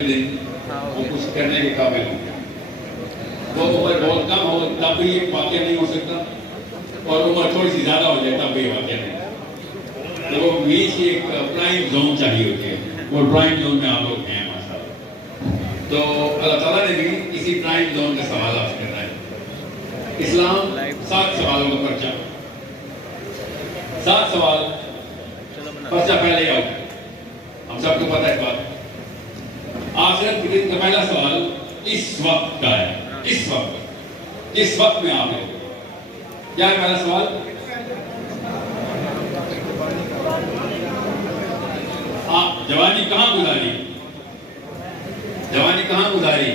وہ کچھ کرنے کے قابل ہوں گے. وہ عمر بہت کم ہو تب بھی یہ واقعہ نہیں ہو سکتا، اور عمر تھوڑی سی زیادہ ہو جائے تب بھی یہ واقعہ نہیں. تو وہ بیچ کی ایک پرائم زون چاہیے ہوتی ہے، وہ پرائم زون میں آپ لوگ ہیں ماشاء اللہ. تو اللہ تعالیٰ نے بھی اسی پرائم زون کا سوال آپ سے کرنا ہے. اسلام 7 سوالوں کا پرچہ، 7 سوال پرچہ پہلے آؤ، ہم سب کو پتہ ہے اس بات. آخرت کے دن کا پہلا سوال اس وقت کا ہے. اس وقت میں آپ ہیں. کیا ہے پہلا سوال؟ آپ جوانی کہاں گزاری؟ جوانی کہاں گزاری؟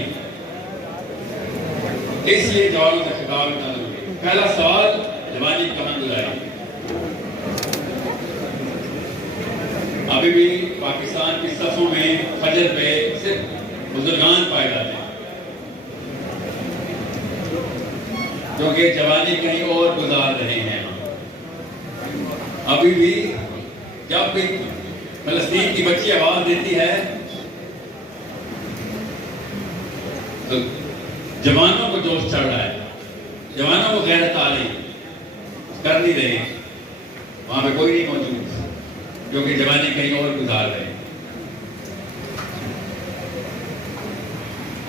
اس لیے جوانوں کا خطاب اتنا ضروری ہے. پہلا سوال جوانی کہاں گزاری؟ ابھی بھی پاکستان کی صفوں میں فجر پہ صرف بزرگان پائے جاتے ہیں، کیونکہ جوانی کہیں اور گزار رہے ہیں. ابھی بھی جب بھی فلسطین کی بچی آواز دیتی ہے تو جوانوں کو جوش چڑھ رہا ہے، جوانوں کو غیرت آ رہی، کر نہیں رہے. وہاں پہ کوئی نہیں موجود کیونکہ جوانی کہیں اور گزار رہے ہیں.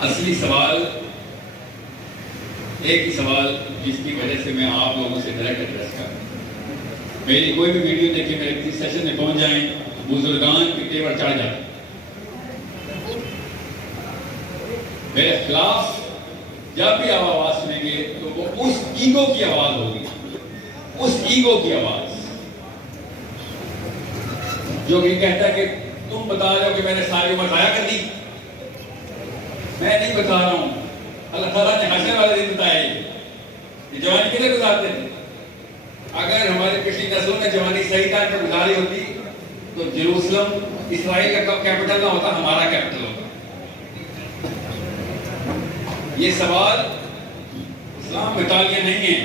اصلی سوال ایک ہی سوال جس کی وجہ سے میں آپ لوگوں سے ڈائریکٹ ایڈریس کر رہا ہوں. میری کوئی بھی ویڈیو دیکھیں، میرے کسی سیشن میں پہنچ جائیں، بزرگان کے تیور چڑھ جاتے. میرے خلاف جب بھی آپ آواز سنیں گے تو وہ اس ایگو کی آواز ہوگی، اس ایگو کی آواز جو کہ کہتا ہے کہ تم بتا رہے ہو کہ میں نے ساری عمر ضائع کر دی. میں نہیں بتا رہا ہوں، اللہ تعالیٰ نے حشر والے دن بتایا یہ جوانی کتنے گزارتے ہیں. اگر ہماری پچھلی نسلوں میں جوانی صحیح ٹائم پر گزاری ہوتی تو جیروسلم اسرائیل کا کیپٹل نہ ہوتا، ہمارا کیپٹل ہوتا. یہ سوال اسلام میں تالیاں نہیں ہیں،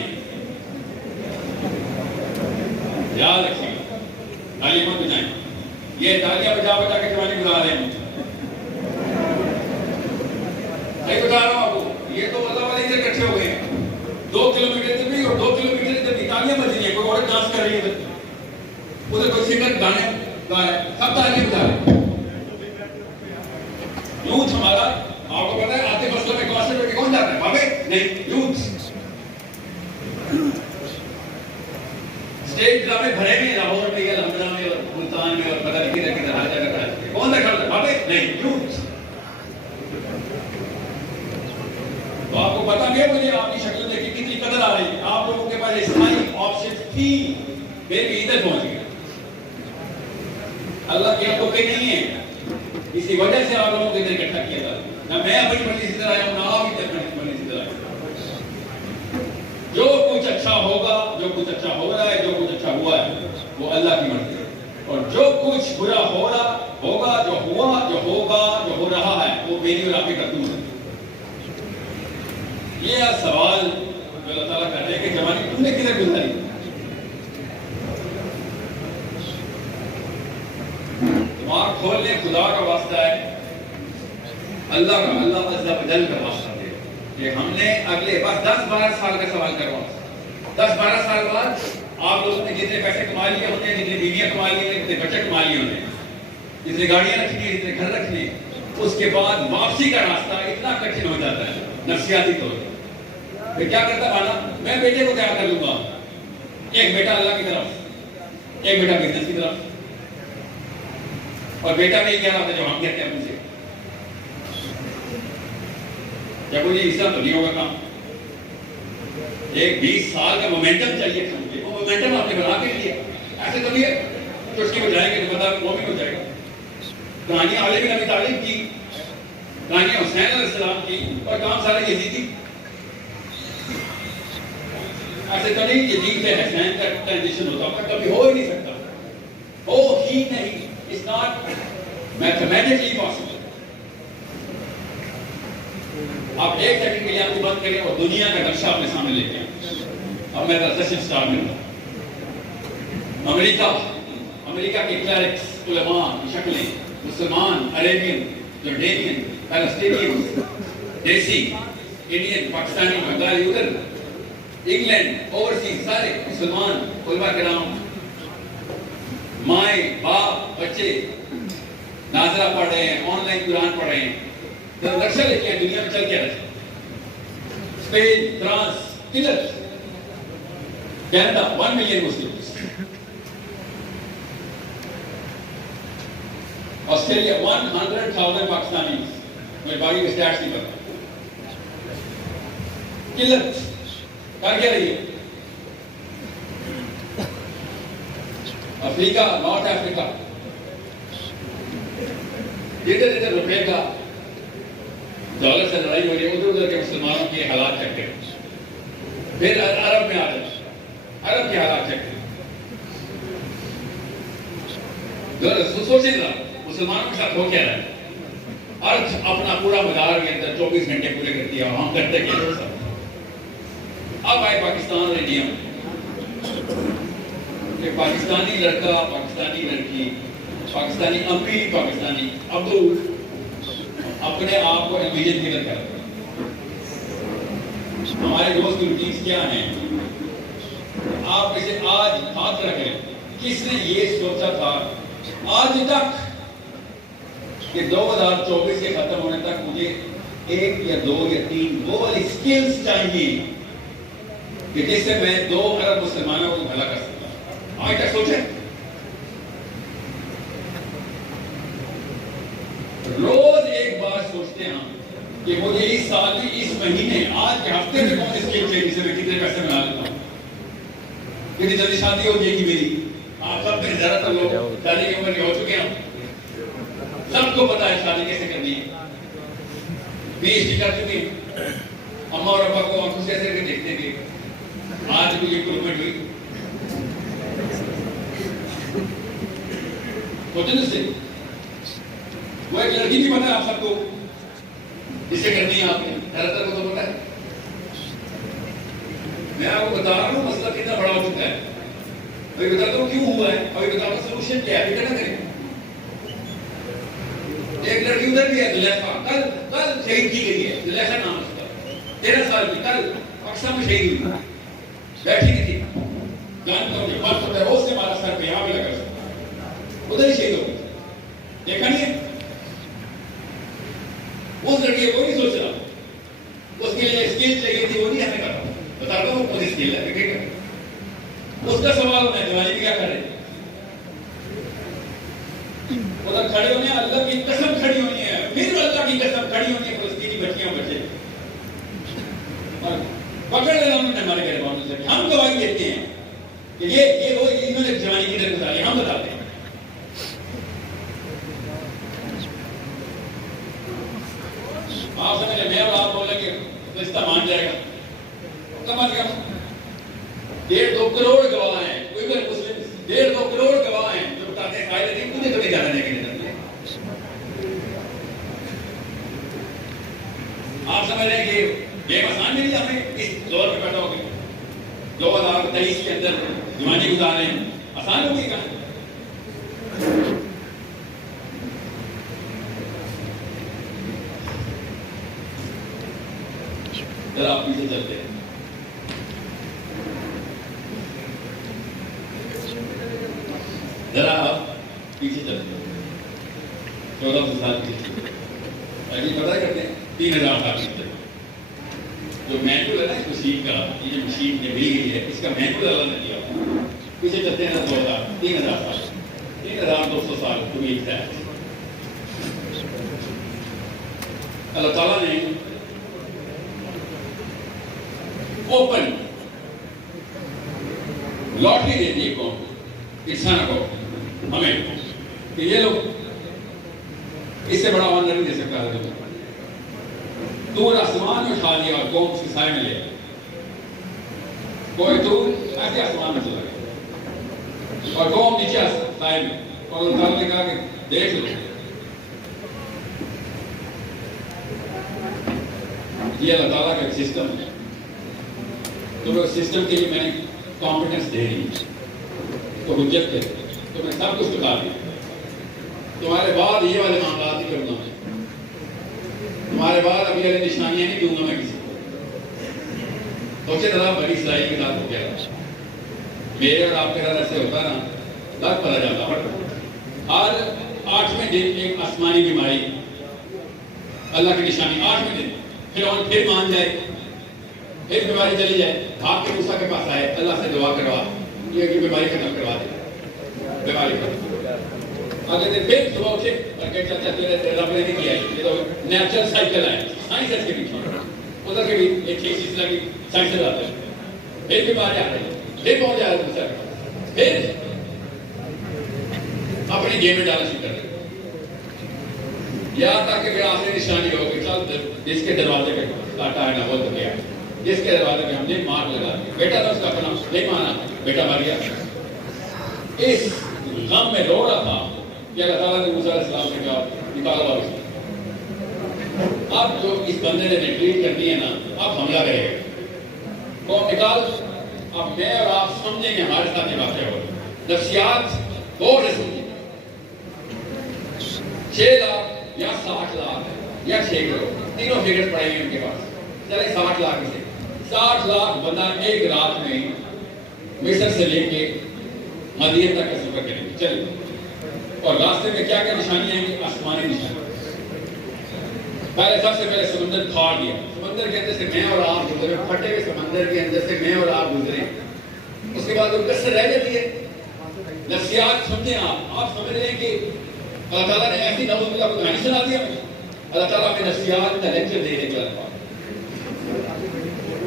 یاد رکھیں، تالیاں مت بجائیں. یہ تالیاں بجا بجا کے جوانی گزار رہے ہیں. نہیں بتا رہا ہوں آپ کو، یہ تو اللہ والے ادھر اکٹھے ہو گئے ہیں 2 کلومیٹر سے بھی، اور 2 کلومیٹر سے بھی تالیاں بج رہی ہیں. کوئی اور ڈانس کر رہی ہے ادھر کوئی سنگر گانے گا رہے ہیں، سب تالیاں بجا رہے ہیں. یوتھ ہمارا آپ کو پتا ہے آتے مسئلہ میں کلاس میں کون جاتا ہے؟ بابے نہیں، یوتھ. اسٹیج ڈرامے بھرے ہوئے لاہور میں یا لندن میں اور ملتان میں اور پتہ نہیں کدھر کدھر ہر جگہ کھڑا ہے. کون دیکھا ہوتا ہے؟ بابے نہیں، یوتھ. تو آپ کو پتا نہیں ہے مجھے آپ کی شکل دیکھی کتنی قدر آ رہی ہے. آپ لوگوں کے پاس اسلامی آپشن تھی، پھر بھی ادھر پہنچ گئے. اللہ کی آپ کو پہ نہیں ہے، اسی وجہ سے آپ لوگوں کو ادھر اکٹھا کیا تھا. نہ میں اپنی مرضی سے ادھر آیا ہوں، نہ آپ ادھر اپنی مرضی سے ادھر آئے. جو کچھ اچھا ہوگا، جو کچھ اچھا ہو رہا ہے، جو کچھ اچھا ہوا ہے وہ اللہ کی مرضی ہے. اور جو کچھ برا ہو رہا ہوگا، جو ہوا، جو ہوگا، جو ہو رہا ہے وہ میری اور آپ کی کرتوت ہے. یہ سوال جو اللہ تعالیٰ کہتے ہیں کہ جوانی تم نے کدھر گزاری؟ دماغ کھول لیں، خدا کا واسطہ ہے، اللہ عز و جل کا واسطہ ہے کہ ہم نے اگلے بس 10-12 سال کا سوال کروا. 10-12 سال بعد آپ لوگوں نے جتنے پیسے کما لیے ہوتے ہیں، جتنی بیویاں کما لی ہیں، جتنے بچے کما لیے ہوتے ہیں، جتنے گاڑیاں رکھنی ہیں، جتنے گھر رکھنے ہیں، اس کے بعد واپسی کا راستہ اتنا کٹھن ہو جاتا ہے نفسیاتی طور پر. پھر کیا کرتا بانا؟ میں بیٹے کو تیار کر لوں گا، ایک بیٹا اللہ کی طرف، ایک بیٹا بزنس کی طرف. اور بیٹا نہیں کہہ رہا تھا جو ہم کہتے ہیں مجھے، جب مجھے اس طرح تو نہیں ہوگا کام. ایک 20 سال کا مومنٹم چاہیے تھا مجھے، وہ مومنٹم آپ نے بنا کے لیا. ایسے تو نہیں ہے چٹکی بجائیں گے تو پتا وہ بھی ہو جائے گا. کہانیاں علی بن ابی طالب کی، کہانیاں حسین علیہ السلام کی، اور کام سارا یزیدی. ایسے تو نہیں یزید سے حسین کا ٹرانزیشن ہوتا ہوگا، کبھی ہو ہی نہیں سکتا، ہو ہی نہیں. It's not mathematically possible. آپ ایک سیکنڈ کے لیے آپ کو بند کریں اور دنیا کا نقشہ اپنے سامنے لے کے آئیں. اب میں سیشن سٹارٹ کروں. امریکہ کے کلرکس، علماء کی شکلیں، مسلمان، عربین، جورڈینین، فلسطینین، دیسی، انڈین، پاکستانی، بنگالی، ادھر انگلینڈ، اوورسیز، سارے مسلمان علماء کرام، مائیں باپ بچے ناظرہ پڑھ رہے ہیں، آن لائن قرآن پڑھ رہے ہیں. نقشہ لے کے دنیا میں چل کیا رہے؟ اسپین، فرانس، کدھر؟ Canada 1 million Muslims, Australia 100,000 Pakistani. مجھے باقی کے سٹیٹس نہیں پتا. قلت کر کیا رہی ہے؟ افریقہ، نارتھ افریقہ، ادھر ادھر روپے کا ڈالر سے لڑائی ہو رہی ہے، ادھر ادھر کے مسلمانوں کے حالات چیک کریں. پھر عرب میں آ جائیں، عرب کے حالات چیک کریں. سوچیں ذرا مسلمانوں کے ساتھ ہو کیا رہا ہے. ارتھ اپنا پورا مدار کے اندر 24 گھنٹے پورے کرتی ہے، ہم کرتے کیا ہے سب. اب آئے پاکستان اور انڈیا کہ پاکستانی لڑکا، پاکستانی لڑکی، پاکستانی امی، پاکستانی ابو اپنے آپ کو امیجن فکر کرتے ہیں. ہمارے روز کی روٹینز کیا ہیں؟ آپ اسے آج ہاتھ رکھیں، کس نے یہ سوچا تھا آج تک کہ 2024 کے ختم ہونے تک مجھے 1 یا 2 یا 3 وہ والی سکلز چاہیے کہ جس سے میں 2 ارب مسلمانوں کو بھلا کر سکتا ہوں. آج تک سوچیں. روز ایک بار سوچتے ہیں کہ مجھے اس سال میں، اس مہینے، آج کے ہفتے میں کون سی اسکیم چاہیے جسے میں کتنے پیسے بنا لیتا ہوں. کتنی جلدی شادی ہو جائے گی میری. آپ سب میں زیادہ تر لوگ شادی کی عمر کے ہو چکے ہیں، سب کو پتا ہے شادی کیسے کرنی ہے. PhD کر چکے ہیں. اماں اور ابا کو آنکھوں سے ایسے کر کے دیکھتے کہ آج کوئی امپروومنٹ ہوئی. سوچیں سے وہ ایک لڑکی بھی پتا ہے آپ سب کو جسے کرنی ہے. آپ نے زیادہ تر کو تو پتا ہے. میں آپ کو بتا رہا ہوں مسئلہ کتنا بڑا ہو چکا ہے. ابھی بتاتا ہوں کیوں ہوا ہے، ابھی بتاتا ہوں سولوشن کیا ہے. ابھی کیا کریں. ایک لڑکی ادھر بھی ہے، زلیخا، کل شہید کی گئی ہے. زلیخا نام اس کا، 13 سال کی. کل پاکستان میں شہید ہوئی، بیٹھی نہیں تھی. جانتا ہوں یہ بات تو روز سے ہمارا سر پہ یہاں پہ لگا سکتا، ادھر ہی شہید ہو گئی. دیکھا نہیں ہے اس لڑکی کو نہیں سوچ رہا. اس کے لیے اسکل چاہیے تھی، وہ نہیں ہمیں کرتا. بتاتا ہوں کون اسکل ہے. اس کا سوال ہونا ہے دیوالی میں کیا کرے. ادھر کھڑے ہونے، اللہ کی قسم کھڑی ہونی ہے، پھر اللہ کی قسم کھڑی ہونی ہے. فلسطینی بچیاں بچے پکڑ لینا انہوں نے ہمارے گھر والوں سے. ہم گواہی دیتے ہیں کہ یہ وہ انہوں نے جوانی کی در گزاری. ہم بتاتے ہیں. آپ سمجھے میں اور آپ بولیں گے رشتہ مان جائے گا. کم از کم 1.5-2 کروڑ گواہ ہیں. کوئی بھی مسلم 1.5-2 کروڑ گواہ ہیں جو بتاتے ہیں قائد دین تجھے کبھی جانا نہیں کہ آپ سمجھ رہے ہیں کہ یہ آسان نہیں. ہمیں اس دور میں پیدا ہو گئے 2023 کے اندر جوانی گزارے ہیں. آسان ہو گئی کہاں. ذرا آپ پیچھے چلتے ہیں. ذرا آپ پیچھے چلتے ہیں 1400 سال پیچھے. پتہ کرتے ہیں 3000 سال پیچھے. جو مینول ہے نا اس مشین کا، یہ جو مشین نے مل گئی ہے، اس کا مینول اللہ نے دیا. پیچھے چلتے ہیں 3000 سال 3200 سال تو ایک ہے. اللہ تعالیٰ نے اوپن لاٹری دے دی قوم کو، انسان کو، ہمیں کہ یہ لوگ اس سے بڑا آنر نہیں دے سکتا ہے. دور آسمان میں اٹھا دیا اور قوم اس کے سائے میں لے. کوئی دور ایسے آسمان میں چلا گیا اور قوم نیچے سائے میں. اور اللہ تعالیٰ نے کہا کہ دیکھ لو یہ اللہ تعالیٰ کا ایک سسٹم ہے. تو سسٹم کے لیے میں نے کانفیڈنس دے دی تو حجت پہ تو میں سب کچھ بتا دیا. تمہارے بعد یہ والے معاملات ہی کرنا ہے. تمہارے بعد ابھی والی نشانیاں نہیں دوں گا میں کسی کو. سوچے ذرا بنی اسرائیل کے ساتھ ہو گیا میرے اور آپ کے ساتھ ایسے ہوتا نا لگ پڑا جاتا. ہر 8ویں دن ایک آسمانی بیماری اللہ کی نشانی 8ویں دن پھر مان جائے پھر بیماری چلی جائے بھاگ کے موسیٰ کے پاس آئے اللہ سے دعا کروا یہ بیماری ختم کروا دے بیماری ختم. اگلے دن پھر صبح اٹھے اور کہ چلتے رہتے رب نے نہیں کیا یہ تو نیچرل سائیکل ہے سائنس اس کے پیچھے ادھر کے بھی ایک ٹھیک سلسلہ کی سائنس سے آتا ہے پھر بیماری آ رہی ہے پھر پہنچ جائے موسیٰ کے پاس پھر اپنی گیم میں ڈالنا شروع کر دیں یہاں تک کہ آخری نشانی ہوگی چل جس کے دروازے پہ کاٹا ہے نا وہ تو گیا جس کے دروازے پہ ہم نے مار لگا دیا بیٹا تھا اس کا اپنا نہیں مانا بیٹا مر گیا. اس غم میں رو رہا تھا کہ اللہ تعالیٰ نے موسیٰ علیہ السلام سے کہا نکالو واپس. اب جو اس بندے نے ریٹریٹ کرنی ہے نا اب حملہ کرے گا تو نکال. اب میں اور آپ سمجھیں گے ہمارے ساتھ یہ واقعہ ہو نفسیات غور سے سمجھیں 6 لاکھ یا 60 لاکھ یا 6 کروڑ تینوں فگرز پڑیں گے ان کے پاس. چلے 60 لاکھ میں سے 60 لاکھ بندہ ایک رات میں مصر سے لے کے مدینہ تک کا سفر کریں گے. چلے اور راستے میں کیا کیا نشانیاں ہیں گی آسمانی نشانی. پہلے سب سے پہلے سمندر پھاڑ دیا سمندر کے اندر سے میں اور آپ گزرے پھٹے ہوئے سمندر کے اندر سے میں اور آپ گزرے. اس کے بعد وہ کسر رہ جاتی ہے نفسیات سمجھیں آپ سمجھ رہے ہیں کہ اللہ تعالیٰ نے ایسی نعوذ باللہ کو کہانی سنا دیا اللہ تعالیٰ میں نفسیات کا لیکچر دے دے قرآن پاک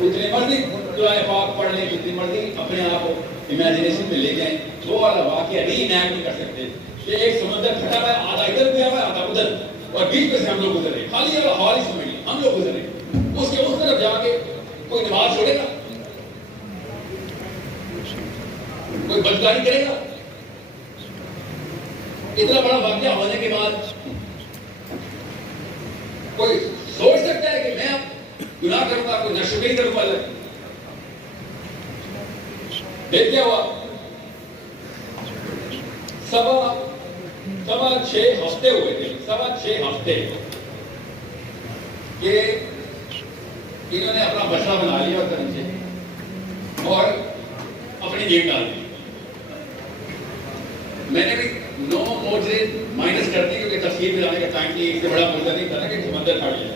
اتنی مرضی قرآن پاک پڑھ لیں جتنی مرضی اپنے آپ کو امیجنیشن میں لے جائیں وہ والا واقعہ ری انیکٹ نہیں کر سکتے کہ ایک سمندر پھٹا ہوا ہے آدھا ادھر گیا ہوا ہے آدھا ادھر اور بیچ میں سے ہم لوگ گزرے خالی حوالی سمجھ لیں ہم لوگ گزرے اس کے اس طرف جا کے کوئی نماز چھوڑے گا کوئی بدکاری کرے گا. اتنا بڑا واقعہ ہونے کے بعد کوئی سوچ سکتا ہے کہ میں اب گناہ کروں گا کوئی ناشکری کروں گا پھر کیا ہوا 6.25 ہفتے ہوئے تھے 6.25 ہفتے کہ انہوں نے اپنا بچہ بنا لیا اور نیچے اور اپنی جیب ڈال دی. میں نے بھی 9 موجے مائنس کر دی کیونکہ تفسیر میں جانے کا ٹائم نہیں اس سے بڑا موجہ نہیں تھا نا کہ سمندر پھٹ جائے.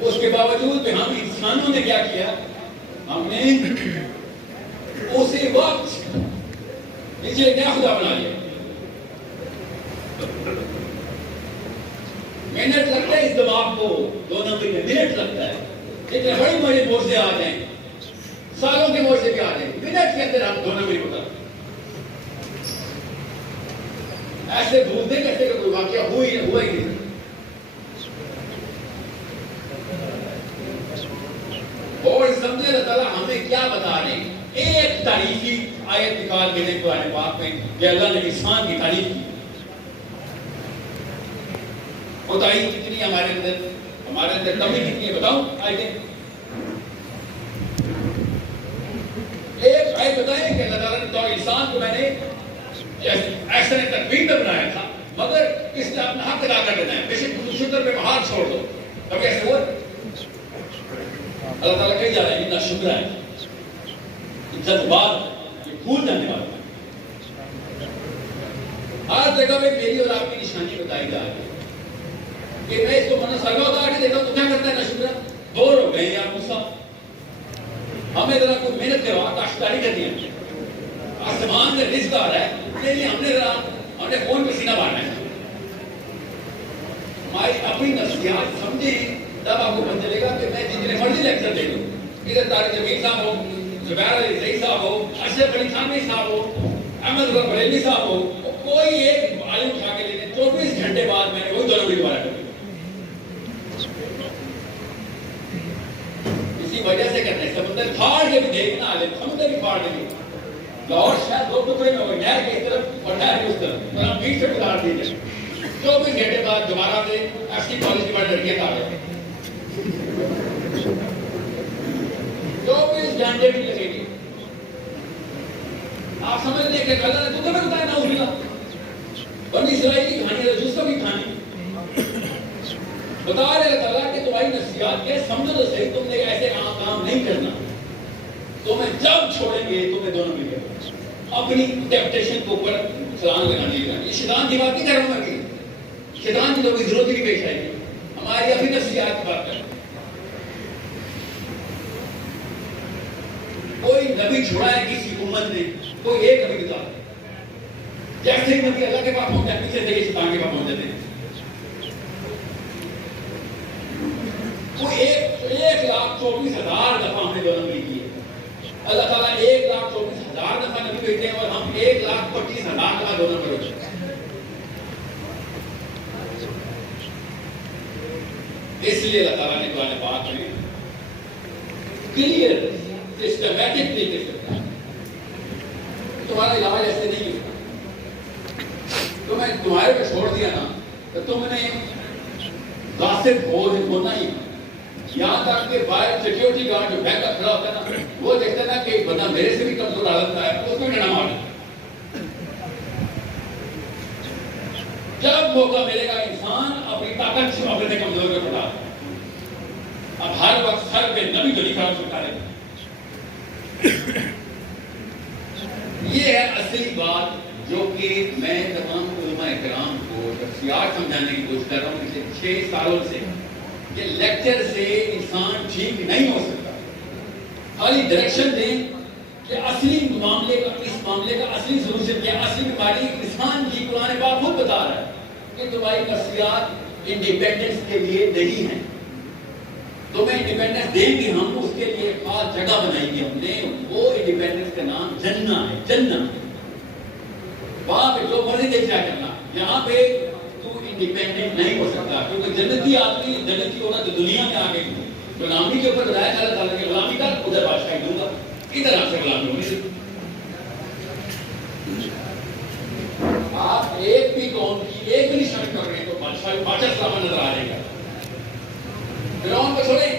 اس کے باوجود بھی ہم انسانوں نے کیا کیا ہم نے اسی وقت نیچے کیا خدا بنا لیا. محنت لگتا ہے اس دماغ کو 2 نمبر میں منٹ لگتا ہے لیکن بڑی بڑی موجے آ جائیں سالوں کے موجے بھی آ جائیں منٹ کے اندر ہم 2 نمبر ہوتا ایسے بھولتے کہتے کہ کوئی واقعہ ہوا ہی نہیں. اور سمجھے اللہ تعالیٰ ہمیں کیا بتا رہے ہیں ایک تاریخی آیت نکال کے دیں قرآن پاک میں کہ اللہ نے انسان کی تعریف کی. وہ تعریف کتنی ہمارے اندر کمی کتنی ہے بتاؤں آیتیں ایک آیت بتائیں کہ اللہ تعالیٰ نے تو انسان کو میں نے ایسا نے تقویم میں بنایا تھا مگر اس نے اپنا حق ادا کر دینا ہے بے شک شکر پہ بہار چھوڑ دو اب کیسے ہوا اللہ تعالیٰ کہیں جا رہا ہے اتنا شکر ہے جذبات یہ بھول جانے والا ہر جگہ میں میری اور آپ کی نشانی بتائی جا رہی ہے کہ میں اس کو منع سرگا اتار کے دیکھا تو کیا کرتا ہے نا شکر بور ہو گئے یا غصہ ہمیں ذرا کوئی محنت کروا کاشتکاری کرنی ہے آسمان میں رزق آ رہا ہے لیکن ہم نے فون پہ سینہ مارنا ہے. ہماری اپنی نفسیات سمجھیں تب آپ کو پتہ چلے گا کہ میں جتنے مرضی لیکچر دے دوں ادھر طارق جمیل صاحب ہو زبیر علی زئی صاحب ہو اشرف علی تھانوی صاحب ہو احمد غفور بریلوی صاحب ہو کوئی ایک عالم اٹھا کے لے لیں 24 گھنٹے بعد میں نے وہی دونوں بھی دوبارہ کر دیا. اسی وجہ سے کرنا ہے سمندر پھاڑ کے بھی دیکھنا عالم سمندر بھی پھاڑ دیں لاہور شاید 2 ٹکڑے میں ہوئے نہر کے اس طرف اور نہر کے اس طرف اور ہم بیچ سے گزار دیجیے 24 گھنٹے بعد دوبارہ سے ایس ٹی کالج کی بڑی لڑکیاں آ گئے 24 گھنٹے بھی لگے گی. آپ سمجھ لیں کہ اللہ نے تو تمہیں بتایا نہ بنی اسرائیل کی کہانی ہے دوستوں کی کہانی بتا رہے اللہ تعالیٰ کہ تمہاری نفسیات کیا ہے، سمجھو تو صحیح، تم نے ایسے کام نہیں کرنا، تمہیں جب چھوڑیں گے تمہیں دونوں مل گئے اپنی ٹیمپٹیشن کے اوپر سلام لگانے کی۔ یہ شیطان کی بات نہیں کر رہا ہوں میں، شیطان کی تو کوئی ضرورت ہی نہیں پیش آئے گی، ہماری اپنی نفسیات کی بات کر رہے ہیں۔ کوئی نبی چھوڑا ہے کسی امت نے، کوئی ایک نبی بتا، جیسے ہی نبی اللہ کے پاس پہنچتا ہے پیچھے سے یہ شیطان کے پاس پہنچ جاتے ہیں۔ وہ 1,24,000 دفعہ ہم نے دونوں نبی کی ہے، اللہ تعالیٰ 1,24,000 دفعہ نبی بھیجتے ہیں اور ہم 1,25,000 دفعہ دونوں پر ہوتے ہیں۔ اس لیے اللہ تعالیٰ نے قرآن پاک میں کلیئر سسٹمیٹک طریقے سے تمہارا علاج ایسے نہیں ہوتا، تمہیں تمہارے پہ چھوڑ دیا نا تو تم نے غاصب ہونا ہی، یہاں تک کہ باہر سیکیورٹی گارڈ جو بینک کا کھڑا ہوتا ہے نا وہ دیکھتا ہے نا کہ بندہ میرے سے بھی کمزور حالت کا ہے، اس میں ڈنا مار۔ جب موقع ملے گا انسان اپنی طاقت سے اپنے کمزور کو بتا، اب ہر وقت سر پہ نبی تو نہیں کھڑا ہو سکتا ہے۔ یہ ہے اصلی بات جو کہ میں تمام علماء کرام کو شخصیات سمجھانے کی کوشش کر رہا ہوں پچھلے 6 سالوں سے کہ لیکچر سے انسان ٹھیک نہیں ہو سکتا، خالی ڈائریکشن دیں کہ اصلی معاملے کا، اس معاملے کا اصلی سولوشن کیا، اصلی بیماری انسان کی قرآن پاک خود بتا رہا ہے کہ تمہاری نفسیات انڈیپینڈنس کے لیے نہیں ہیں، تمہیں انڈیپینڈنس دیں گے ہم، اس کے لیے خاص جگہ بنائیں گے ہم نے، وہ انڈیپینڈنس کا نام جنت ہے، جنت۔ وہاں پہ جو مرضی دیکھ جائے کرنا، یہاں پہ تو انڈیپینڈنٹ نہیں ہو سکتا، کیونکہ جنتی آدمی جنتی ہونا تو دنیا میں آ گئی، غلامی کے اوپر بتایا اللہ تعالیٰ کی غلامی کر، ادھر بادشاہی دوں گا، ادھر آپ سے غلامی ہوگی۔ آپ ایک بھی قوم کی ایک بھی شامل کر رہے ہیں تو بادشاہی باچا سلامہ نظر آ جائے گا۔ فرعون کو چھوڑیں،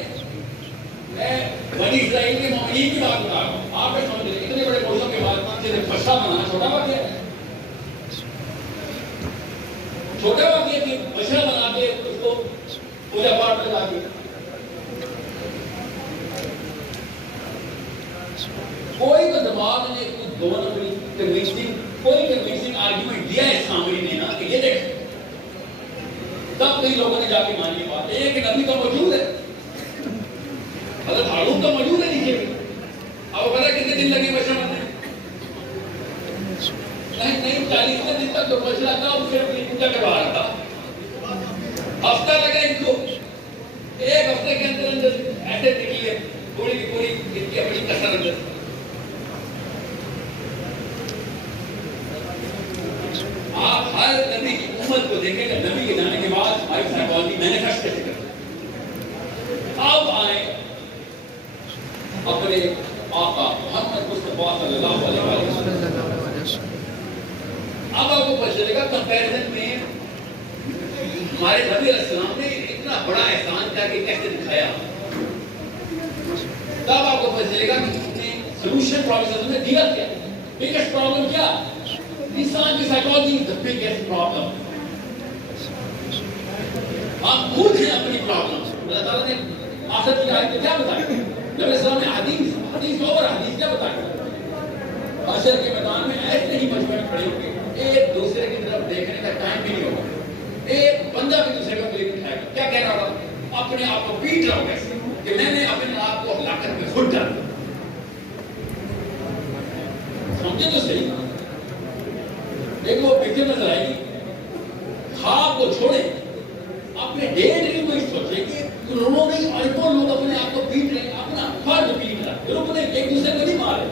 میں بنی اسرائیل کے مومنین کی بات بتا رہا ہوں، آپ نے سمجھ لیں اتنے بڑے موضوع کے بعد سے بچہ بنانا چھوٹا واقعہ ہے، چھوٹا واقعہ کہ بچہ بنا کے اس کو پوجا پاٹ میں لا دیا۔ کوئی تو دماغ نے دو نمبری کوئی کنوینسنگ آرگیومنٹ دیا ہے سامنے نے نا کہ یہ دیکھ، تب کئی لوگوں نے جا کے مانی بات ہے کہ نبی تو موجود ہے، حضرت ہارون تو موجود ہے نیچے میں، اب پتہ کتنے دن لگے بچہ بننے؟ نہیں 40 دن تک جو بچہ تھا وہ صرف اپنی پوجا کروا رہا تھا، ہفتہ لگا ان کو، ایک ہفتے کے اندر اندر ایسے نکلی ہے پوری کی پوری ان کی اپنی کسر اندر۔ آپ ہر نبی کی امت کو دیکھیں کہ نبی کے جانے کے بعد ہماری سائیکالوجی مینیفیسٹ کیسے کرتے ہیں۔ اب آئے اپنے آقا محمد مصطفیٰ صلی اللہ علیہ وسلم، اب آپ کو پتہ چلے گا کمپیریزن میں ہمارے نبی علیہ السلام نے اتنا بڑا احسان کر کے کیسے دکھایا، تب آپ کو پتہ چلے گا کہ اس نے سولوشن پرابلم میں دیا کیا، بگیسٹ پرابلم کیا، انسان کی psychology is the biggest problem۔ آپ خود ہیں اپنی پرابلم، اللہ تعالیٰ نے آخرت کی آیت میں کیا بتایا، نبی علیہ السلام نے حدیث اوپر حدیث کیا بتایا، حشر کے میدان میں ایسے ہی مجمع کھڑے ہو کے ایک دوسرے کی طرف دیکھنے کا ٹائم بھی نہیں ہوگا، ایک بندہ بھی دوسرے کا بلیف اٹھائے گا، کیا کہہ رہا ہوگا، اپنے آپ کو پیٹ رہا ہوں کیسے کہ میں نے اپنے آپ کو ہلاکت میں خود ڈال دیا۔ سمجھے تو صحیح، لیکن وہ پکچر نظر آئے گی، خواب کو چھوڑیں، اپنے ڈیٹ کی کوئی سوچیں کہ کروڑوں نہیں اربوں لوگ اپنے آپ کو پیٹ رہے ہیں، اپنا فرد پیٹ رہا ہے، لوگوں نے ایک دوسرے کو نہیں مارے،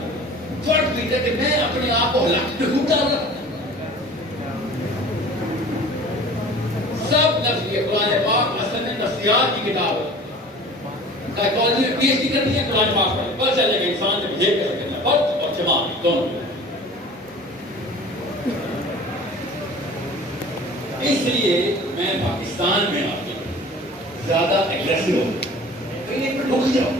فرد پیٹ رہا ہے کہ میں اپنے آپ کو ہلاکت میں خود ڈال رہا ہوں۔ سب نفسیات، قرآن پاک اصل میں نفسیات کی کتاب ہے، سائیکالوجی میں پی ایچ ڈی کرنی ہے قرآن پاک پر، پتہ چلے گا انسان سے بہیو کیسے کرنا ہے، فرد اور جماعت دونوں۔ اس لیے میں پاکستان میں آ کے زیادہ ایگریسو ہوں، کہیں پہ رک جاؤ،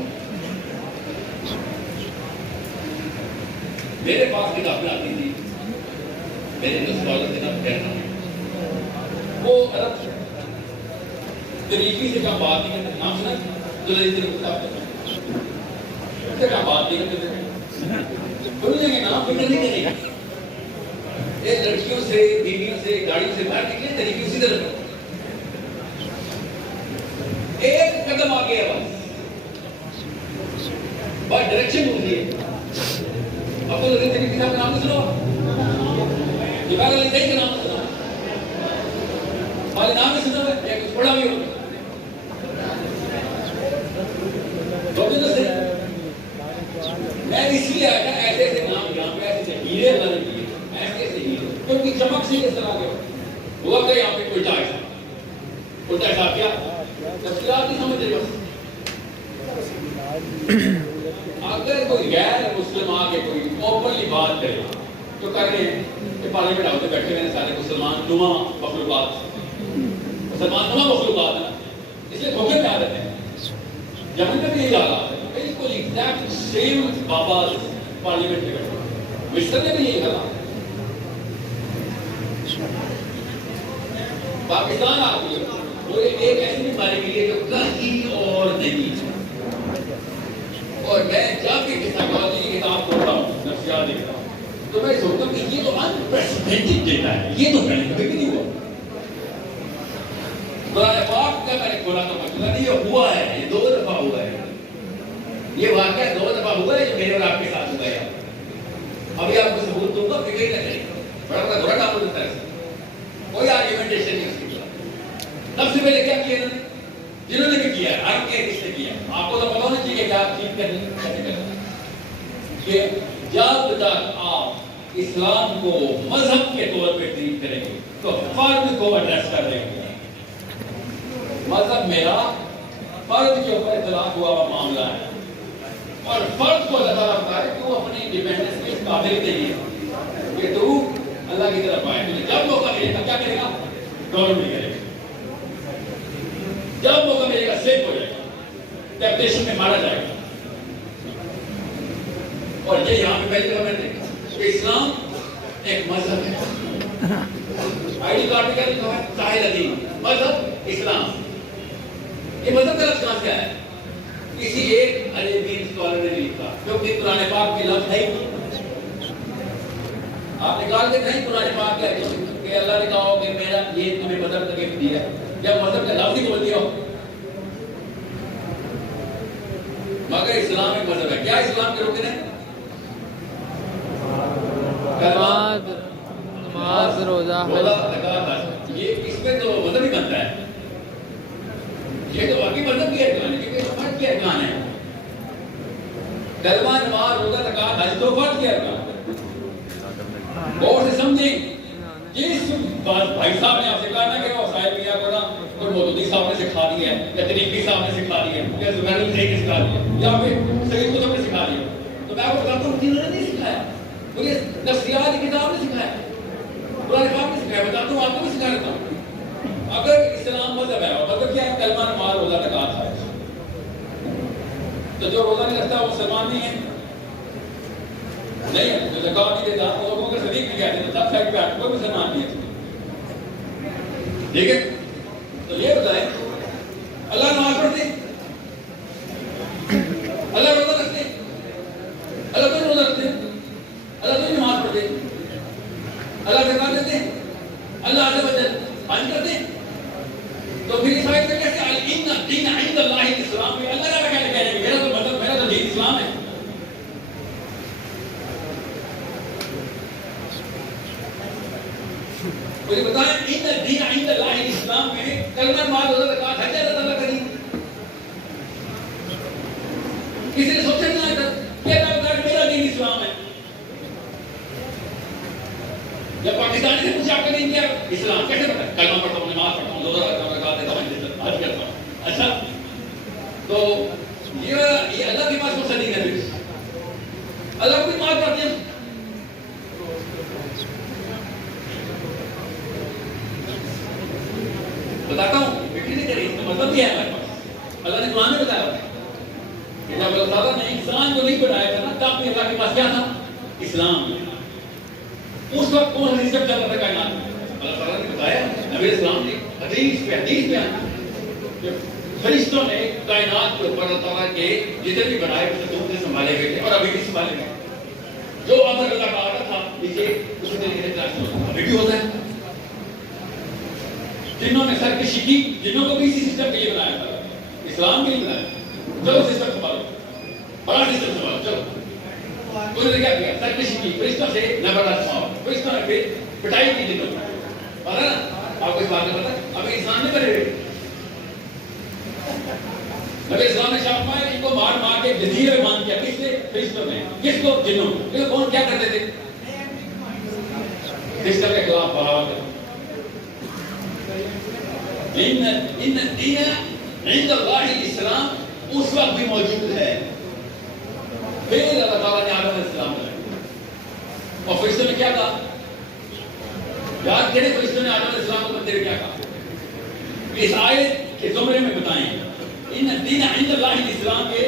میرے پاس کتابیں آتی تھی، میرے جو اسکالر تھے نا کہنا وہ عرب طریقے سے کیا بات نہیں کرتے، نام سنا کیا بات نہیں کرتے، بولیں گے نام فکر نہیں کریں گے. یہ لڑکیوں سے، بیویوں سے، گاڑیوں سے باہر نکلے طریقے اسی طرح کرو. ایک قدم آگے ہے بس ڈائریکشن ہوتی ہے. اب تو لگے طریقے کا نام سنو، جبال علی کا نام سنو، ہمارے نام بھی سنا ہے، ایک تھوڑا بھی ہوگا میں اس لیے آیا تھا. ایسے ایسے نام یہاں پہ ایسے ہیرے اللہ نے کیے، ایسے ایسے ہیرے کیونکہ چمک سے کس طرح کے ہوا کہ یہاں پہ الٹا حساب، الٹا حساب کیا تفصیلات نہیں سمجھ رہے. اگر کوئی غیر مسلم آ کے کوئی اوپنلی بات کرے تو کر رہے ہیں کہ پارلیمنٹ ہاؤس میں بیٹھے ہوئے سارے مسلمان نما مخلوقات، مسلمان نما مخلوقات ہیں، اس لیے دھوکے میں آ رہتے ہیں. یمن میں بھی یہی حالات ہے، بالکل ایگزیکٹ سیم بابا پارلیمنٹ میں بیٹھے، مصر میں بھی یہی حالات ہے. پاکستان آ گئی وہ ایک ایسی بیماری کی ہے جو کہیں اور نہیں ہے. اور میں جب بھی سائیکالوجی کی کتاب پڑھ رہا ہوں، نفسیات کی کتاب، تو میں سوچتا ہوں کہ یہ تو انپریسیڈنٹڈ ڈیٹا ہے، یہ تو پہلے کبھی بھی نہیں ہوا. قرآن پاک کا میں نے کھولا تو مسئلہ نہیں، یہ ہوا ہے، یہ 2 دفعہ ہوا ہے. یہ واقعہ 2 دفعہ ہوا ہے جو میرے اور آپ کے ساتھ ہوا ہے. ابھی آپ کو ثبوت دوں گا، فکر ہی نہ کریں، بڑا بڑا گھوڑا ڈالو دیتا ہے، کوئی آرگیومنٹیشن نہیں اس کے خلاف. سب سے پہلے کیا کیا انہوں نے، جنہوں نے بھی کیا ہے، ہر کے کس نے کیا، آپ کو تو پتا ہونا چاہیے کہ آپ ٹھیک کرنی کیسے کرنا کہ جب تک آپ اسلام کو مذہب کے طور پہ ٹریٹ کریں گے تو فرد کو ایڈریس کر رہے ہیں. مذہب میرا فرد کے اوپر اطلاق ہوا ہوا معاملہ ہے، اور فرد کو اللہ تعالیٰ بتا ہے کہ وہ اپنی انڈیپینڈنس کے قابل نہیں ہے کہ تو اللہ کی طرف آئے. جب موقع ملے گا کیا کرے گا، گورنمنٹ کرے گا. جب موقع ملے گا سیف ہو جائے گا، ٹیمپٹیشن میں مارا جائے گا. اور یہ یہاں پہ پہلی دفعہ میں نے دیکھا کہ اسلام ایک مذہب ہے. آئی ڈی کارڈ پہ کیا لکھا ہے، ساحل الدین، مذہب اسلام. یہ مذہب کا لفظ کہاں سے آیا؟ کسی ایک عربین اسکالر نے لکھا، کیونکہ قرآن پاک کے لفظ ہے ہی. آپ نکال کے نہیں قرآن پاک کا کہ اللہ نے کہا ہو کہ میرا یہ تمہیں مذہب کا گفٹ دیا، جب مذہب کا لفظ ہی بول دیا ہو. مگر اسلام ایک مذہب ہے. کیا اسلام کے رکن ہیں؟ نماز، روزہ، زکات. یہ اس میں تو مذہب ہی بنتا ہے. یہ تو واقعی مذہب کی ارکان ہے، کیونکہ فرد کی ارکان ہے. کلمہ، نماز، روزہ، زکات، حج تو فرد کی ارکان ہے. غور سے سمجھیں. جس بھائی صاحب نے آپ سے کہا نا کہ وہ صاحب میاں کو نا کوئی مودودی صاحب نے سکھا دیا ہے، یا طریقی صاحب نے سکھا دیا ہے، یا زبیر الخیر نے سکھا دیا ہے، یا پھر سید قطب نے سکھا دیا، تو میں آپ کو بتاتا ہوں انہوں نے نہیں سکھایا. مجھے نفسیات کی کتاب نے سکھایا، قرآن پاک نے سکھایا. بتاتا ہوں آپ کو بھی سکھا دیتا ہوں. اگر اسلام مذہب ہے، اور مذہب کیا ہے، کلمہ، نماز، روزہ، زکات ہے، تو جو روزہ نہیں رکھتا وہ مسلمان نہیں ہے. نہیں، جو زکات نہیں دیتا وہ لوگوں کے صدیق بھی کہتے ہیں، سب سائڈ پہ آتے، کوئی مسلمان نہیں ہے. ٹھیک ہے، تو یہ بتائیں اللہ نماز پڑھتے، اللہ روزہ رکھتے، اللہ تو روزہ رکھتے، اللہ تو نماز پڑھتے، اللہ زکات دیتے، اللہ عز و جل حج کرتے. تو پھر اس آیت میں کہتے ہیں ان الدین عند اللہ الاسلام، میں اللہ کا کہتے ہیں میرا تو مطلب میرا تو دین اسلام ہے. مجھے بتائیں ان الدین عند اللہ الاسلام میں کلمہ، نماز، روزہ، زکات، حج اللہ تعالیٰ کا دین. کسی نے سوچا نہیں آتا کہ اللہ کا میرا دین اسلام ہے. جب پاکستانی سے پوچھا کہ دین کیا اسلام، کیسے پتا؟ کلمہ پڑھتا ہوں، نماز پڑھتا ہوں، روزہ رکھتا ہوں، زکات دیتا ہوں، حج کرتا ہوں. اچھا، تو یہ اللہ کے پاس کون سا دین ہے؟ اللہ کو معاف کرتے ہیں. بتاتا ہوں، فکر نہیں کری، اس کا مطلب بھی ہے ہمارے پاس. اللہ نے قرآن میں بتایا کہ جب اللہ تعالیٰ نے انسان کو نہیں بنایا تھا نا، تب بھی اللہ کے پاس کیا تھا؟ اسلام. اس وقت کون سا سسٹم چل رہا تھا کائنات میں؟ اللہ تعالیٰ نے بتایا، نبی اسلام نے حدیث پہ آئی کہ فرشتوں نے کائنات کے اوپر اللہ تعالیٰ کے جتنے بھی بنائے اسے دور سے سنبھالے گئے تھے اور ابھی بھی سنبھالے گئے. جو امر اللہ کا آتا تھا اسے اسی طریقے سے ابھی بھی ہوتا ہے. جنہوں نے سرکشی کی, جنہوں کو بھی اسی سسٹم کے لیے بنایا تھا, اسلام کے لیے بنایا. چلو سسٹم سنبھالو, بڑا سسٹم سنبھالو, چلو. انہوں نے کیا کیا؟ سرکشی کی, فرشتوں سے نہ بڑا سنبھالو. فرشتوں نے پھر پٹائی کی جنہوں نے. پتا نا آپ کو اس بات میں پتا, ابھی انسان نہیں بنے ہوئے. نبی اسلام نے شاپ مارے, ان کو مار مار کے جزیرے میں باندھ کیا. کس نے؟ فرشتوں نے. کس کو؟ جنوں. لیکن کون کیا کرتے تھے؟ سسٹم کے خلاف بغاوت. ان الدین عند اللہ اسلام اس وقت بھی موجود ہے. پھر اللہ تعالیٰ نے آدم علیہ السلام بنایا اور فرشتوں نے کیا کہا؟ یاد کریں فرشتوں نے آدم علیہ السلام کو بندے کیا کہا؟ اس آیت کے زمرے میں بتائیں. ان الدین عند اللہ اسلام کے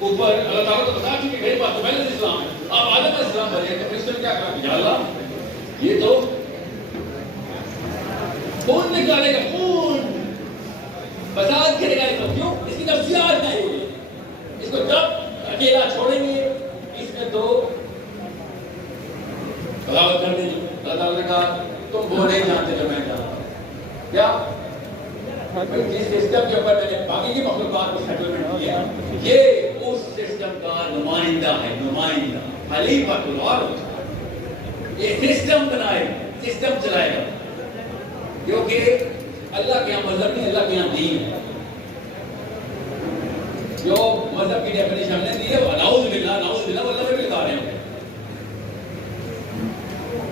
اوپر اللہ تعالیٰ تو بتا چکے میرے پاس تو پہلے سے اسلام ہے, آپ آدم علیہ السلام بنے تو فرشتوں نے کیا کہا؟ یا اللہ یہ تو خون نکالے گا, خون فساد کرے گا. کیوں؟ اس کی نفسیات نہیں ہوئی. اس کو جب اکیلا چھوڑیں گے اس میں تو بغاوت کر دیں گے. اللہ تعالیٰ نے کہا تم وہ نہیں جانتے جو میں جانتا ہوں. کیا؟ جس سسٹم کے اوپر میں نے باقی کی مخلوقات کو سیٹلمنٹ کیا, یہ اس سسٹم کا نمائندہ ہے. نمائندہ خلیفۃ اللہ. یہ سسٹم بنائے, سسٹم چلائے گا. کیونکہ اللہ کے یہاں مذہب نہیں, اللہ کے یہاں دین ہے. جو مذہب کی ڈیفینیشن ہم نے دی ہے وہ نعوذ باللہ, نعوذ باللہ وہ اللہ میں بتا رہے ہیں.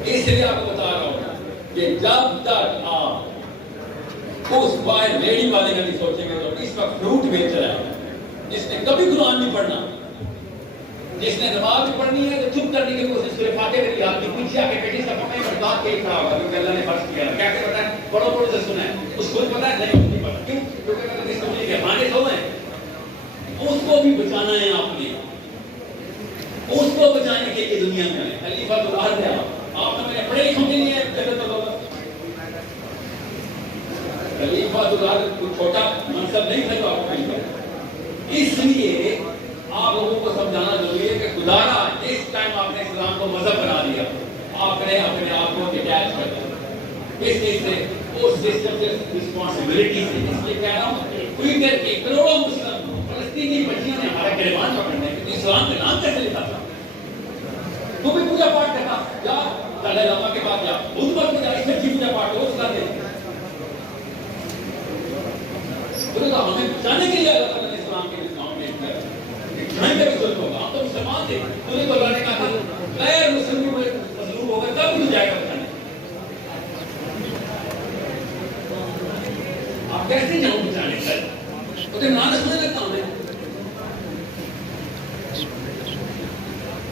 اس لیے آپ کو بتا رہا ہوں کہ جب تک آپ اس باہر ریڈی والے کا نہیں سوچیں گے تو اس وقت فروٹ بیچ رہا ہے. جس نے کبھی قرآن نہیں پڑھنا, جس نے نماز بھی پڑھنی ہے تو چپ کرنے کی کوشش کرے. فاتحہ میں یاد کی پیچھے آ کے بیٹی سب میں برداشت کے کھڑا ہوگا کیونکہ اللہ نے فرض کیا. کیا کہ پتہ ہے بڑوں بڑوں سے سنا ہے, اس کو پتہ ہے نہیں پتہ. کیوں؟ کیونکہ اللہ نے اس کو لے کے مانے تو ہیں, اس کو بھی بچانا ہے. آپ نے اس کو بچانے کے لیے دنیا میں آئے. خلیفہ تو راہ ہے. آپ نے پڑھے لکھوں کے لیے جنت ہوگا. خلیفہ تو راہ کوئی چھوٹا منصب نہیں ہے. تو آپ کو اس لیے آپ لوگوں کو سمجھانا ضروری ہے کہ گزارا اس ٹائم آپ نے اسلام کو مذہب بنا دیا, آپ نے اپنے آپ کو ڈیٹیچ کر دیا اس چیز سے, اس سسٹم سے, رسپانسبلٹی سے. اس لیے کہہ رہا ہوں کوئی کر کے کروڑوں مسلم فلسطینی بچیوں نے ہمارا گریبان پکڑنے کے اسلام کا نام کیسے لکھا تھا؟ تو بھی پوجا پاٹ کرتا یا دلائی لاما کے بعد یا بدھ مت میں جا اس میں پوجا پاٹ ہو اس کا دے. ہمیں بچانے کے لیے اللہ تعالیٰ نے اسلام کے نظام میں جائیں گے بھی ظلم ہوگا. ہم تو مسلمان تھے, انہیں کو اللہ نے کہا تھا غیر مسلم کو مظلوم ہوگا تب بھی جائے گا بچانے. آپ کیسے جاؤ بچانے کا؟ وہ تو عمران سمجھ لگتا ہوں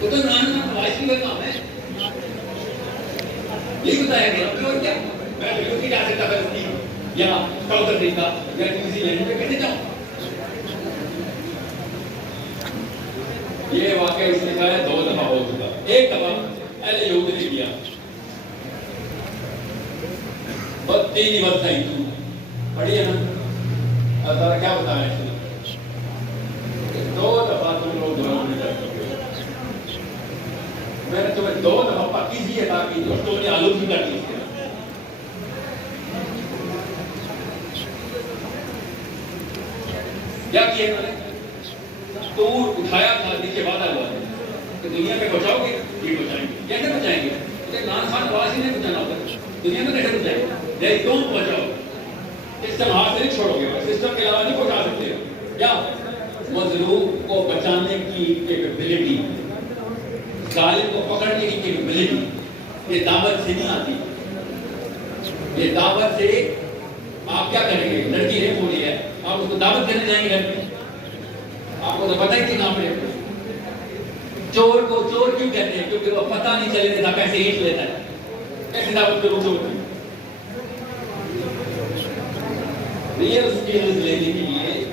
وہ تو عمران خواہشی کا کام ہے. یہ بتایا گیا اور کیا میں بالکل کی جا سکتا فلسطین یا ساؤتھ افریقہ یا نیوزی لینڈ میں کیسے جاؤں؟ یہ واقعہ اس نے کہا ہے 2 دفعہ ہو چکا. ایک دفعہ اہل یہود نے کیا, بدتینی بدتائی پڑھی ہے نا. اللہ تعالیٰ کیا بتا رہے ہیں؟ 2 دفعہ تم لوگ دونوں میں جا چکے ہو. میں نے تمہیں 2 دفعہ پاکیزی عطا کی اور تم نے آلودگی کر دی. کیا کیا انہوں نے؟ طور اٹھایا تھا, نیچے وعدہ ہوا ہے کہ دنیا میں بچاؤ گے, یہ بچائیں گے. کیسے بچائیں گے؟ عمران خان آواز ہی نہیں بچانا ہوتا, دنیا میں کیسے بچائیں گے؟ نہیں تم بچاؤ, سسٹم ہاتھ سے نہیں چھوڑو گے, سسٹم کے علاوہ نہیں پہنچا سکتے. کیا مظلوم کو بچانے کی کیپیبلٹی, ظالم کو پکڑنے کی کیپیبلٹی یہ دعوت سے نہیں آتی. یہ دعوت سے آپ کیا کریں گے؟ لڑکی ریپ ہو رہی ہے, آپ اس کو دعوت دینے جائیں گے گھر میں؟ آپ کو تو پتہ ہی کہ نام ریپ. چور کو چور کیوں کہتے ہیں؟ کیونکہ وہ پتہ نہیں چلے دیتا پیسے ہیٹ لیتا ہے. کیسے دعوت کروں چور کی؟ ریئل سکلز لینے کے لیے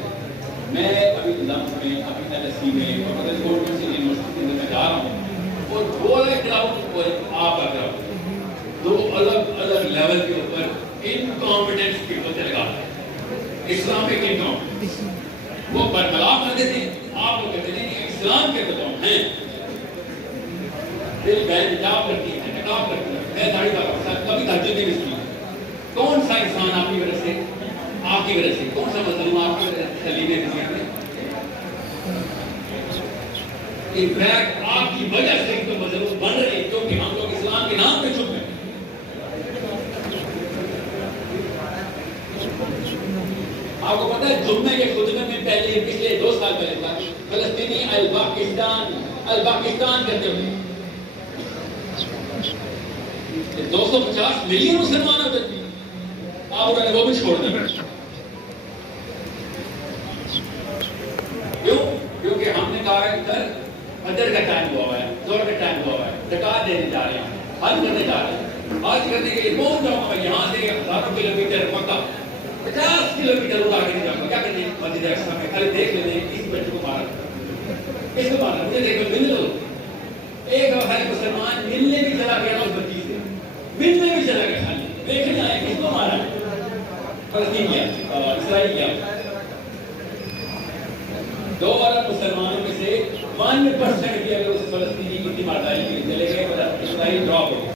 میں ابھی لمس میں, ابھی LSE میں اور مدر گورنمنٹ سے یونیورسٹی میں جا رہا ہوں اور بولے کراؤڈ اور آپ کا کراؤڈ 2 الگ الگ لیول کے اوپر انکمپیٹنس پیپل سے لگا ہے. اس اسلامک انکم وہ برخلاف کرتے تھے. آپ لوگ کہتے ہیں کہ اسلام کے قدم ہیں. دل بہن حجاب کرتی ہے, نقاب کرتی ہے, میں داڑھی کا کبھی تہجد نہیں ملتی. کون سا انسان آپ کی وجہ سے, آپ کی وجہ سے کون سا مظلوم آپ کی وجہ سے سلیمے دنیا میں؟ انفیکٹ آپ کی وجہ سے تو مظلوم بن رہے ہیں, کیونکہ ہم لوگ اسلام کے نام پہ چھپ گئے. آپ کو پتا ہے جمعے کے خطبے میں پہلے پچھلے 2 سال پہلے تھا فلسطینی الپاکستان کرتے ہوئے 250 ملین مسلمان ہوتے تھے. آپ انہوں نے وہ بھی چھوڑ دیا. کیوں؟ کیونکہ ہم نے کہا ہے ادھر فجر کا ٹائم ہوا ہے, ظہر کا ٹائم ہوا ہے, زکات دینے جا رہے ہیں, حج کرنے جا رہے ہیں. حج کرنے کے لیے پہنچ جاؤں گا یہاں سے ہزاروں کلومیٹر مکہ 50 کلومیٹر اٹھا کے جاؤں گا. کیا کریں مسجد اقصی میں خالی دیکھ لیتے ہیں کس بچے کو مارا, کس کو مارا, مجھے دیکھو مل لو. ایک ہر مسلمان ملنے بھی چلا گیا اس بچی سے, ملنے بھی چلا گیا, خالی دیکھنے آئے کس کو مارا ہے. فلسطین کیا, اسرائیل کیا. 2 ارب مسلمانوں میں سے 1% بھی اگر اس فلسطینی کی مردائی کے لیے چلے گئے تو اسرائیل ڈراپ ہو گیا.